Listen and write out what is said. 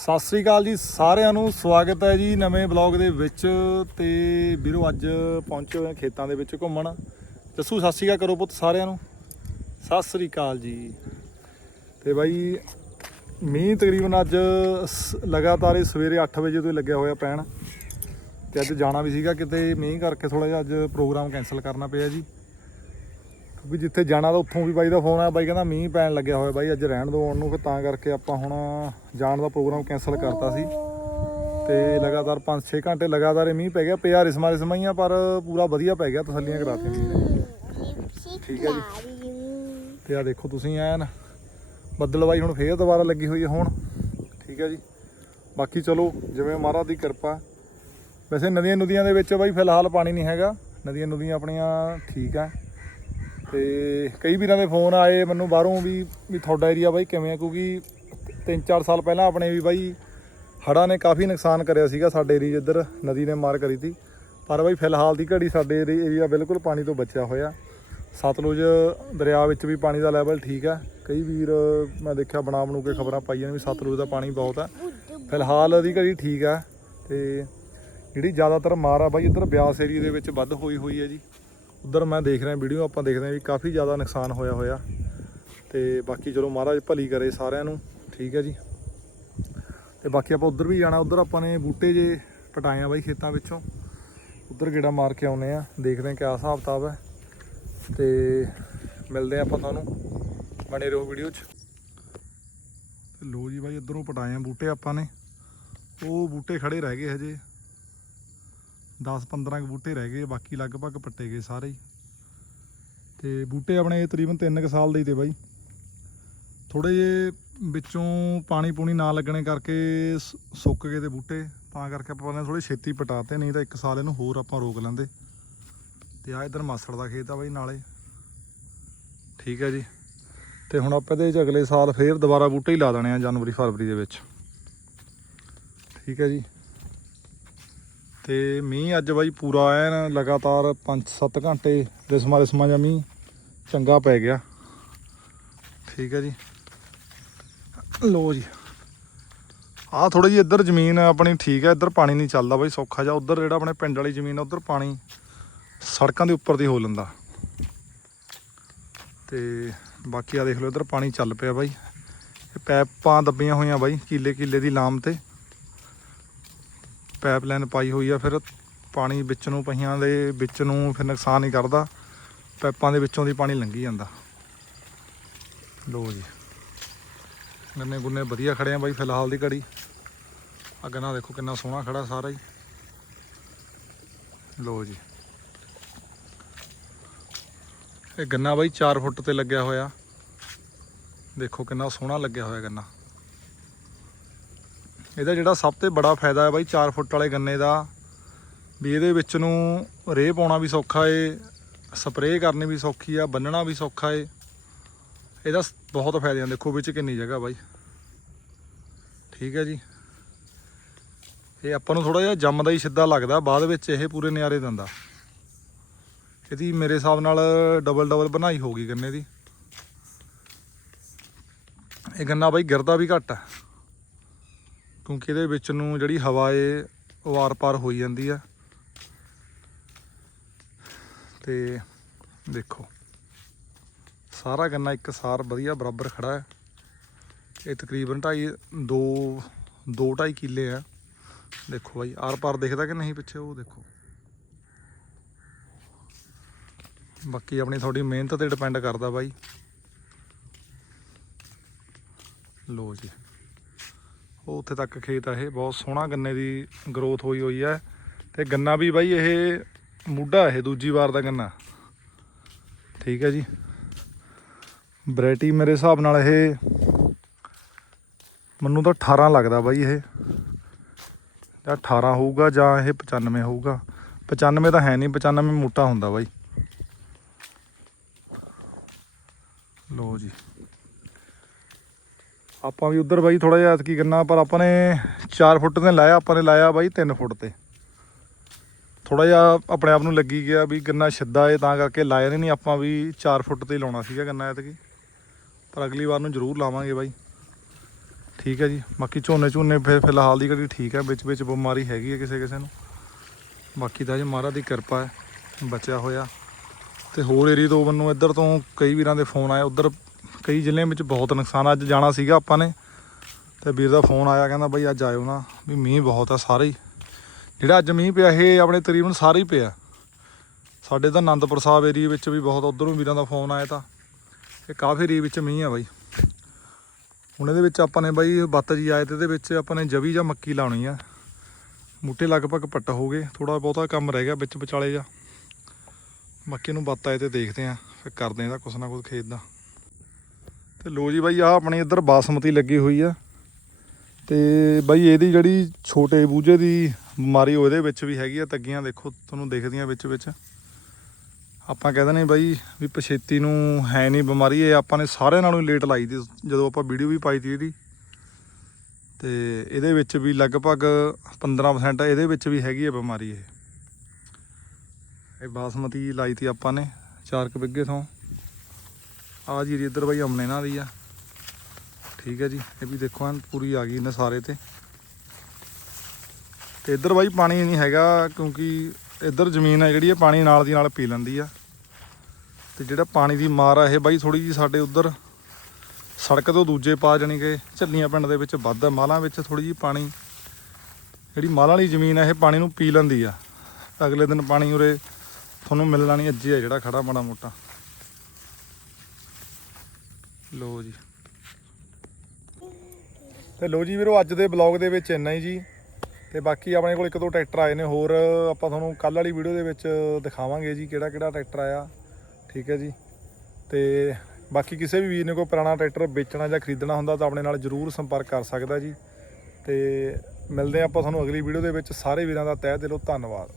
ਸਤਿ ਸ੍ਰੀ ਅਕਾਲ ਜੀ ਸਾਰਿਆਂ ਨੂੰ, ਸਵਾਗਤ ਹੈ ਜੀ ਨਵੇਂ ਬਲੌਗ ਦੇ ਵਿੱਚ ਤੇ ਵੀਰੋ ਅੱਜ ਪਹੁੰਚੇ ਹੋਏ ਖੇਤਾਂ ਦੇ ਵਿੱਚ ਘੁੰਮਣ। ਜੱਸੂ, ਸਤਿ ਸ੍ਰੀ ਅਕਾਲ ਕਰੋ ਪੁੱਤ ਸਾਰਿਆਂ ਨੂੰ। ਸਤਿ ਸ੍ਰੀ ਅਕਾਲ ਜੀ। ਤੇ ਬਾਈ, ਮੀਂਹ ਤਕਰੀਬਨ ਅੱਜ ਸ- ਲਗਾਤਾਰ ਹੀ ਸਵੇਰੇ 8 ਵਜੇ ਤੋਂ ਹੀ ਲੱਗਿਆ ਹੋਇਆ ਪੈਣ। ਤੇ ਅੱਜ ਜਾਣਾ ਵੀ ਸੀਗਾ ਕਿਤੇ, ਮੀਂਹ ਕਰਕੇ ਥੋੜਾ ਜਿਹਾ ਅੱਜ ਪ੍ਰੋਗਰਾਮ ਕੈਨਸਲ ਕਰਨਾ ਪਿਆ ਜੀ। ਕਿਉਂਕਿ ਜਿੱਥੇ ਜਾਣਾ ਤਾਂ ਉੱਥੋਂ ਵੀ ਬਾਈ ਦਾ ਫੋਨ ਆਇਆ, ਬਾਈ ਕਹਿੰਦਾ ਮੀਂਹ ਪੈਣ ਲੱਗਿਆ ਹੋਇਆ ਬਾਈ, ਅੱਜ ਰਹਿਣ ਦੋ ਆਉਣ ਨੂੰ ਫਿਰ ਤਾਂ ਕਰਕੇ ਆਪਾਂ ਹੁਣ ਜਾਣ ਦਾ ਪ੍ਰੋਗਰਾਮ ਕੈਨਸਲ ਕਰਤਾ ਸੀ। ਤੇ ਲਗਾਤਾਰ 5-6 ਘੰਟੇ ਲਗਾਤਾਰ ਇਹ ਮੀਂਹ ਪੈ ਗਿਆ, ਪਿਆ ਰਿਸਮਾਂ ਰਿਸਮਾਈਆਂ ਪਰ ਪੂਰਾ ਵਧੀਆ ਪੈ ਗਿਆ, ਤਸੱਲੀਆਂ ਕਰਾਤੀਆਂ ਮੀਂਹ ਨੇ। ਠੀਕ ਹੈ ਜੀ। ਤੇ ਆ ਦੇਖੋ ਤੁਸੀਂ ਐਨ, ਬੱਦਲ ਬਾਈ ਹੁਣ ਫੇਰ ਦੁਬਾਰਾ ਲੱਗੀ ਹੋਈ ਹੈ ਹੁਣ। ਠੀਕ ਹੈ ਜੀ। ਬਾਕੀ ਚਲੋ, ਜਿਵੇਂ ਮਹਾਰਾਜ ਦੀ ਕਿਰਪਾ। ਵੈਸੇ ਨਦੀਆਂ ਨਦੀਆਂ ਦੇ ਵਿੱਚ ਬਾਈ ਫਿਲਹਾਲ ਪਾਣੀ ਨਹੀਂ ਹੈਗਾ ਨਦੀਆਂ ਨਦੀਆਂ ਆਪਣੀਆਂ ਠੀਕ ਆ ਤੇ ਕਈ ਵੀਰਾਂ ਦੇ ਫੋਨ ਆਏ ਮੈਨੂੰ ਬਾਹਰੋਂ ਵੀ ਵੀ ਤੁਹਾਡਾ ਏਰੀਆ ਬਾਈ ਕਿਵੇਂ ਆ? ਕਿਉਂਕਿ 3-4 ਸਾਲ ਪਹਿਲਾਂ ਆਪਣੇ ਵੀ ਬਾਈ ਹੜ੍ਹਾਂ ਨੇ ਕਾਫੀ ਨੁਕਸਾਨ ਕਰਿਆ ਸੀਗਾ ਸਾਡੇ ਏਰੀਆ ਇੱਧਰ, ਨਦੀ ਨੇ ਮਾਰ ਕਰੀ ਤੀ ਪਰ ਬਾਈ ਫਿਲਹਾਲ ਦੀ ਘੜੀ ਸਾਡੇ ਏਰੀਆ ਬਿਲਕੁਲ ਪਾਣੀ ਤੋਂ ਬਚਿਆ ਹੋਇਆ। ਸਤਲੁਜ ਦਰਿਆ ਵਿੱਚ ਵੀ ਪਾਣੀ ਦਾ ਲੈਵਲ ਠੀਕ ਆ। ਕਈ ਵੀਰ ਮੈਂ ਦੇਖਿਆ ਬਣਾ ਬਣੂ ਕੇ ਖਬਰਾਂ ਪਾਈਆਂ ਨੇ ਵੀ ਸਤਲੁਜ ਦਾ ਪਾਣੀ ਬਹੁਤ ਆ। ਫਿਲਹਾਲ ਦੀ ਘੜੀ ਠੀਕ ਆ ਤੇ ਜਿਹੜੀ ਜ਼ਿਆਦਾਤਰ ਮਾਰ ਆ ਬਾਈ ਇੱਧਰ ਬਿਆਸ ਏਰੀਆ ਦੇ ਵਿੱਚ ਵੱਧ ਹੋਈ ਹੋਈ ਹੈ ਜੀ। ਉਧਰ ਮੈਂ ਦੇਖ ਰਿਹਾ ਵੀਡੀਓ, ਆਪਾਂ ਦੇਖਦੇ ਹਾਂ ਵੀ ਕਾਫੀ ਜ਼ਿਆਦਾ ਨੁਕਸਾਨ ਹੋਇਆ ਹੋਇਆ। ਤੇ ਬਾਕੀ ਚਲੋ ਮਹਾਰਾਜ ਭਲੀ ਕਰੇ ਸਾਰਿਆਂ ਨੂੰ, ਠੀਕ ਹੈ ਜੀ। ਤੇ ਬਾਕੀ ਆਪਾਂ ਉਧਰ ਵੀ ਜਾਣਾ, ਉਧਰ ਆਪਾਂ ਨੇ ਬੂਟੇ ਜੇ ਪਟਾਏ ਆ ਬਾਈ ਖੇਤਾਂ ਵਿੱਚੋਂ। ਉਧਰ ਗੇੜਾ ਮਾਰ ਕੇ ਆਉਨੇ ਆ ਦੇਖਦੇ ਹਾਂ ਕਿਆ ਹਿਸਾਬ ਕਿਤਾਬ ਹੈ। ਤੇ ਮਿਲਦੇ ਆ ਆਪਾਂ ਤੁਹਾਨੂੰ ਬਣੇ ਰਹੋ ਵੀਡੀਓ 'ਚ। ਤੇ ਲੋ ਜੀ ਬਾਈ, ਇਧਰੋਂ ਪਟਾਏ ਆ ਬੂਟੇ ਆਪਾਂ ਨੇ। ਉਹ ਬੂਟੇ ਖੜੇ ਰਹਿ ਗਏ ਹਜੇ। 10-15 ਕੁ ਬੂਟੇ ਰਹਿ ਗਏ, ਬਾਕੀ ਲਗਭਗ ਪੱਟੇ ਗਏ ਸਾਰੇ ਹੀ। ਤੇ ਬੂਟੇ ਆਪਣੇ ਤਕਰੀਬਨ 3 ਕੁ ਸਾਲ ਦੇ ਤੇ ਬਾਈ। ਥੋੜੇ ਜੇ ਵਿੱਚੋਂ ਪਾਣੀ ਪੂਣੀ ਨਾ ਲੱਗਣੇ ਕਰਕੇ ਸ- ਸੁੱਕ ਗਏ ਤੇ ਬੂਟੇ। ਤਾਂ ਕਰਕੇ ਆਪਾਂ ਨੇ ਥੋੜੀ ਛੇਤੀ ਪਟਾਤੇ, ਨਹੀਂ ਤਾਂ ਇੱਕ ਸਾਲ ਇਹਨੂੰ ਹੋਰ ਆਪਾਂ ਰੋਕ ਲੈਂਦੇ। ਤੇ ਆ ਇਧਰ ਮਾਸੜ ਦਾ ਖੇਤ ਆ ਬਾਈ ਨਾਲੇ। ਠੀਕ ਹੈ ਜੀ। ਤੇ ਹੁਣ ਆਪਾਂ ਇਹਦੇ ਚ ਅਗਲੇ ਸਾਲ ਫੇਰ ਦੁਬਾਰਾ ਬੂਟੇ ਹੀ ਲਾ ਦੇਣੇ ਆ ਜਨਵਰੀ, ਫਰਵਰੀ ਦੇ ਵਿੱਚ। ਠੀਕ ਹੈ ਜੀ। ਤੇ ਮੀਂਹ ਅੱਜ ਬਾਈ ਪੂਰਾ ਐਨ, ਲਗਾਤਾਰ 5-7 ਘੰਟੇ ਰਿਸਮਾ ਰਿਸਮਾ ਜਾਂ ਮੀਂਹ ਚੰਗਾ ਪੈ ਗਿਆ। ਠੀਕ ਹੈ ਜੀ। ਲੋ ਜੀ। ਆਹ ਥੋੜੀ ਜਿਹੀ ਇੱਧਰ ਜ਼ਮੀਨ ਆਪਣੀ ਠੀਕ ਹੈ, ਇੱਧਰ ਪਾਣੀ ਨਹੀਂ ਚੱਲਦਾ ਬਾਈ, ਸੌਖਾ ਜਾ ਉੱਧਰ ਜਿਹੜਾ ਆਪਣੇ ਪਿੰਡ ਵਾਲੀ ਜ਼ਮੀਨ ਉੱਧਰ ਪਾਣੀ ਸੜਕਾਂ ਦੇ ਉੱਪਰ ਦੀ ਹੋ ਲੈਂਦਾ। ਤੇ ਬਾਕੀ ਆ ਦੇਖ ਲਓ, ਇੱਧਰ ਪਾਣੀ ਚੱਲ ਪਿਆ ਬਾਈ। ਇਹ ਪੈਪਾਂ ਦੱਬੀਆਂ ਹੋਈਆਂ ਬਾਈ ਕਿੱਲੇ ਕਿੱਲੇ ਦੀ ਲਾਮ ਤੇ। ਪਾਈਪਲਾਈਨ ਪਾਈ ਹੋਈ ਆ, ਫਿਰ ਪਾਣੀ ਵਿੱਚ ਨੂੰ ਪਹੀਆਂ ਦੇ ਵਿੱਚ ਨੂੰ ਫਿਰ ਨੁਕਸਾਨ ਨਹੀਂ ਕਰਦਾ, ਪਾਈਪਾਂ ਦੇ ਵਿੱਚੋਂ ਦੀ ਪਾਣੀ ਲੰਘੀ ਜਾਂਦਾ। ਲੋ ਜੀ। ਗੰਨੇ ਗੁੰਨੇ ਵਧੀਆ ਖੜੇ ਆ ਬਾਈ ਫਿਲਹਾਲ ਦੀ ਘੜੀ। ਆ ਗੰਨਾ ਦੇਖੋ ਕਿੰਨਾ ਸੋਹਣਾ ਖੜਾ ਸਾਰਾ ਹੀ। ਲੋ ਜੀ। ਇਹ ਗੰਨਾ ਬਾਈ 4 ਫੁੱਟ ਤੇ ਲੱਗਿਆ ਹੋਇਆ। ਦੇਖੋ ਕਿੰਨਾ ਸੋਹਣਾ ਲੱਗਿਆ ਹੋਇਆ ਗੰਨਾ। ਇਹਦਾ ਜਿਹੜਾ ਸਭ ਤੋਂ ਬੜਾ ਫਾਇਦਾ ਹੈ ਬਾਈ 4 ਫੁੱਟ ਵਾਲੇ ਗੰਨੇ ਦਾ, ਵੀ ਇਹਦੇ ਵਿੱਚ ਨੂੰ ਰੇਹ ਪਾਉਣਾ ਵੀ ਸੌਖਾ ਏ, ਸਪਰੇਅ ਕਰਨੀ ਵੀ ਸੌਖੀ ਆ, ਬੰਨਣਾ ਵੀ ਸੌਖਾ ਏ। ਇਹਦਾ ਬਹੁਤ ਫਾਇਦੇ ਆ। ਦੇਖੋ ਵਿੱਚ ਕਿੰਨੀ ਜਗ੍ਹਾ ਬਾਈ। ਠੀਕ ਹੈ ਜੀ। ਇਹ ਆਪਾਂ ਨੂੰ ਥੋੜਾ ਜਿਹਾ ਜੰਮਦਾ ਹੀ ਸਿੱਧਾ ਲੱਗਦਾ, ਬਾਅਦ ਵਿੱਚ ਇਹ ਪੂਰੇ ਨਿਆਰੇ ਦਿੰਦਾ। ਇਹਦੀ ਮੇਰੇ ਹਿਸਾਬ ਨਾਲ ਡਬਲ ਡਬਲ ਬਣਾਈ ਹੋਗੀ ਗੰਨੇ ਦੀ। ਇਹ ਗੰਨਾ ਬਾਈ ਗਿਰਦਾ ਵੀ ਘੱਟ ਹੈ ਕਿਉਂਕਿ ਇਹਦੇ ਵਿੱਚ ਨੂੰ ਜਿਹੜੀ ਹਵਾ ਏ, ਉਹ ਆਰ-ਪਾਰ ਹੋਈ ਜਾਂਦੀ ਆ। ਤੇ ਦੇਖੋ, ਸਾਰਾ ਗੰਨਾ ਇੱਕ ਸਾਰ ਵਧੀਆ ਬਰਾਬਰ ਖੜਾ ਹੈ। ਇਹ ਤਕਰੀਬਨ ਢਾਈ 2 2 2.5 ਕਿੱਲੇ ਆ। ਦੇਖੋ ਬਾਈ ਆਰ-ਪਾਰ ਦਿਖਦਾ ਕਿ ਨਹੀਂ ਪਿੱਛੇ, ਉਹ ਦੇਖੋ। ਬਾਕੀ ਆਪਣੀ ਤੁਹਾਡੀ ਮਿਹਨਤ ਤੇ ਡਿਪੈਂਡ ਕਰਦਾ ਬਾਈ। ਲੋ ਜੀ। ਉਹ ਉੱਥੇ ਤੱਕ ਖੇਤ ਆ ਇਹ, ਬਹੁਤ ਸੋਹਣਾ ਗੰਨੇ ਦੀ ਗਰੋਥ ਹੋਈ ਹੋਈ ਹੈ। ਤੇ ਗੰਨਾ ਵੀ ਬਾਈ ਇਹ ਮੁੱਢਾ ਇਹ, ਦੂਜੀ ਵਾਰ ਦਾ ਗੰਨਾ। ਠੀਕ ਹੈ ਜੀ। ਵੈਰਾਈਟੀ ਮੇਰੇ ਹਿਸਾਬ ਨਾਲ ਇਹ ਮੈਨੂੰ ਤਾਂ 18 ਲੱਗਦਾ ਬਾਈ ਇਹ। ਜਾਂ 18 ਹੋਊਗਾ ਜਾਂ ਇਹ 95 ਹੋਊਗਾ। 95 ਤਾਂ ਹੈ ਨਹੀਂ 95 ਮੋਟਾ ਹੁੰਦਾ ਬਾਈ। ਲੋ ਜੀ। ਆਪਾਂ ਵੀ ਉਧਰ ਬਾਈ ਥੋੜਾ ਜਿਹਾ ਕੀ ਕਰਨਾ ਪਰ ਆਪਾਂ ਨੇ 4 ਫੁੱਟ ਤੇ ਲਾਇਆ, ਆਪਾਂ ਨੇ ਲਾਇਆ ਬਾਈ 3 ਫੁੱਟ ਤੇ। ਥੋੜਾ ਜਿਹਾ ਆਪਣੇ ਆਪ ਨੂੰ ਲੱਗੀ ਗਿਆ ਵੀ ਗੰਨਾ ਛਿੱਦਾ ਏ, ਤਾਂ ਕਰਕੇ ਲਾਇਆ ਨਹੀਂ ਆਪਾਂ ਵੀ 4 ਫੁੱਟ ਤੇ ਹੀ ਲਾਉਣਾ ਸੀਗਾ ਗੰਨਾ ਐਤਕੀ। ਪਰ ਅਗਲੀ ਵਾਰ ਨੂੰ ਜ਼ਰੂਰ ਲਾਵਾਂਗੇ ਬਾਈ। ਠੀਕ ਹੈ ਜੀ, ਬਾਕੀ ਝੋਨੇ ਝੋਨੇ ਫਿਰ ਫਿਲਹਾਲ ਦੀ ਘੜੀ ਠੀਕ ਹੈ, ਵਿੱਚ ਵਿੱਚ ਬਿਮਾਰੀ ਹੈਗੀ ਹੈ ਕਿਸੇ ਕਿਸੇ ਨੂੰ। ਬਾਕੀ ਤਾਂ ਜੀ ਮਹਾਰਾਜ ਦੀ ਕਿਰਪਾ ਹੈ, ਬਚਿਆ ਹੋਇਆ। ਤੇ ਹੋਰ ਏਰੀਆ ਤੋਂ ਮੈਨੂੰ ਇੱਧਰ ਤੋਂ ਕਈ ਵੀਰਾਂ ਦੇ ਫੋਨ ਆਏ, ਉੱਧਰ ਕਈ ਜ਼ਿਲ੍ਹਿਆਂ ਵਿੱਚ ਬਹੁਤ ਨੁਕਸਾਨ ਅੱਜ ਜਾਣਾ ਸੀਗਾ ਆਪਾਂ ਨੇ ਤੇ ਵੀਰ ਦਾ ਫੋਨ ਆਇਆ, ਕਹਿੰਦਾ ਬਈ ਅੱਜ ਆਇਓ ਨਾ, ਵੀ ਮੀਂਹ ਬਹੁਤ ਆ ਸਾਰੇ ਹੀ। ਜਿਹੜਾ ਅੱਜ ਮੀਂਹ ਪਿਆ, ਇਹ ਆਪਣੇ ਤਕਰੀਬਨ ਸਾਰੇ ਹੀ ਪਿਆ। ਸਾਡੇ ਤਾਂ ਆਨੰਦਪੁਰ ਸਾਹਿਬ ਏਰੀਆ ਵਿੱਚ ਵੀ ਬਹੁਤ, ਉਧਰੋਂ ਵੀਰਾਂ ਦਾ ਫੋਨ ਆਇਆ ਤਾਂ। ਇਹ ਕਾਫੀ ਏਰੀਆ ਵਿੱਚ ਮੀਂਹ ਆ ਬਾਈ। ਹੁਣ ਇਹਦੇ ਵਿੱਚ ਆਪਾਂ ਨੇ ਬਾਈ ਬੱਤ ਜੀ ਆਏ ਤੇ ਇਹਦੇ ਵਿੱਚ ਆਪਾਂ ਨੇ ਜਵੀ ਜਾਂ ਮੱਕੀ ਲਾਉਣੀ ਆ। ਬੂਟੇ ਲਗਭਗ ਪੱਟ ਹੋ ਗਏ ਥੋੜਾ ਬਹੁਤਾ ਕੰਮ ਰਹਿ ਗਿਆ ਵਿੱਚ ਵਿਚਾਲੇ ਜਾ ਮੱਕੀ ਨੂੰ ਬੱਤ ਆਏ ਤੇ ਦੇਖਦੇ ਆ ਫਿਰ ਕਰਦੇ ਆ ਇਹਦਾ ਕੁਛ ਨਾ ਕੁਛ ਖੇਤ ਦਾ। ਤੇ ਲੋ ਜੀ ਬਾਈ ਆ ਆਪਣੀ ਇੱਧਰ ਬਾਸਮਤੀ ਲੱਗੀ ਹੋਈ ਆ। ਤੇ ਬਾਈ, ਇਹਦੀ ਜਿਹੜੀ ਛੋਟੇ ਬੂਝੇ ਦੀ ਬਿਮਾਰੀ ਉਹ ਇਹਦੇ ਵਿੱਚ ਵੀ ਹੈਗੀ ਆ, ਤੱਗੀਆਂ ਦੇਖੋ, ਤੁਹਾਨੂੰ ਦਿਖਦੀਆਂ ਵਿੱਚ ਵਿੱਚ। ਆਪਾਂ ਕਹਿੰਦੇ ਨੇ ਬਾਈ ਵੀ ਪਛੇਤੀ ਨੂੰ ਹੈ ਨਹੀਂ ਬਿਮਾਰੀ, ਇਹ ਆਪਾਂ ਨੇ ਸਾਰਿਆਂ ਨਾਲੋਂ ਲੇਟ ਲਾਈ ਦੀ, ਜਦੋਂ ਆਪਾਂ ਵੀਡੀਓ ਵੀ ਪਾਈ ਤੀ ਇਹਦੀ। ਤੇ ਇਹਦੇ ਵਿੱਚ ਵੀ ਲਗਭਗ 15% ਇਹਦੇ ਵਿੱਚ ਵੀ ਹੈਗੀ ਹੈ ਬਿਮਾਰੀ ਇਹ। ਇਹ ਬਾਸਮਤੀ ਲਾਈ ਤੀ ਆਪਾਂ ਨੇ 4 ਕੁ ਬਿੱਗੇ ਤੋਂ। ਆ ਜੀ ਇੱਧਰ ਬਾਈ ਅਮਨੇ ਨਾਲ ਦੀ ਆ। ਠੀਕ ਹੈ ਜੀ, ਇਹ ਵੀ ਦੇਖੋ ਐਨ ਪੂਰੀ ਆ ਗਈ ਇਹਨੇ ਸਾਰੇ ਤੇ। ਤੇ ਇੱਧਰ ਬਾਈ ਪਾਣੀ ਨਹੀਂ ਹੈਗਾ ਕਿਉਂਕਿ ਇੱਧਰ ਜ਼ਮੀਨ ਹੈ ਜਿਹੜੀ, ਇਹ ਪਾਣੀ ਨਾਲ ਦੀ ਨਾਲ ਪੀ ਲੈਂਦੀ ਆ। ਤੇ ਜਿਹੜਾ ਪਾਣੀ ਦੀ ਮਾਰ ਆ, ਇਹ ਬਾਈ ਥੋੜੀ ਜੀ ਸਾਡੇ ਉੱਧਰ ਸੜਕ ਤੋਂ ਦੂਜੇ ਪਾ ਜਾਣੀ ਕਿ ਝੱਲੀਆਂ ਪਿੰਡ ਦੇ ਵਿੱਚ ਵੱਧ ਆ, ਮਾਲਾਂ ਵਿੱਚ ਥੋੜੀ ਜੀ ਪਾਣੀ। ਜਿਹੜੀ ਮਾਲਾਂ ਵਾਲੀ ਜ਼ਮੀਨ ਆ, ਇਹ ਪਾਣੀ ਨੂੰ ਪੀ ਲੈਂਦੀ ਆ। ਅਗਲੇ ਦਿਨ ਪਾਣੀ ਉਰੇ ਤੁਹਾਨੂੰ ਮਿਲਣਾ ਨਹੀਂ, ਅੱਜੇ ਆ ਜਿਹੜਾ ਖੜਾ ਮਾੜਾ ਮੋਟਾ। ਲੋ ਜੀ। ਤੇ ਲੋ ਜੀ ਵੀਰੋ, ਅੱਜ ਦੇ ਬਲੌਗ ਦੇ ਵਿੱਚ ਇੰਨਾ ਹੀ ਜੀ। ਤੇ ਬਾਕੀ ਆਪਣੇ ਕੋਲ ਇੱਕ ਦੋ ਟਰੈਕਟਰ ਆਏ ਨੇ, ਹੋਰ ਆਪਾਂ ਤੁਹਾਨੂੰ ਕੱਲ ਵਾਲੀ ਵੀਡੀਓ ਦੇ ਵਿੱਚ ਦਿਖਾਵਾਂਗੇ ਜੀ ਕਿਹੜਾ ਕਿਹੜਾ ਟਰੈਕਟਰ ਆਇਆ। ਠੀਕ ਹੈ ਜੀ। ਤੇ ਬਾਕੀ ਕਿਸੇ ਵੀ ਵੀਰ ਨੇ ਕੋਈ ਪੁਰਾਣਾ ਟਰੈਕਟਰ ਵੇਚਣਾ ਜਾਂ ਖਰੀਦਣਾ ਹੁੰਦਾ ਤਾਂ ਆਪਣੇ ਨਾਲ ਜਰੂਰ ਸੰਪਰਕ ਕਰ ਸਕਦਾ ਜੀ। ਤੇ ਮਿਲਦੇ ਹਾਂ ਆਪਾਂ ਤੁਹਾਨੂੰ ਅਗਲੀ ਵੀਡੀਓ ਦੇ ਵਿੱਚ। ਸਾਰੇ ਵੀਰਾਂ ਦਾ ਤਹਿ ਦਿਲੋਂ ਧੰਨਵਾਦ।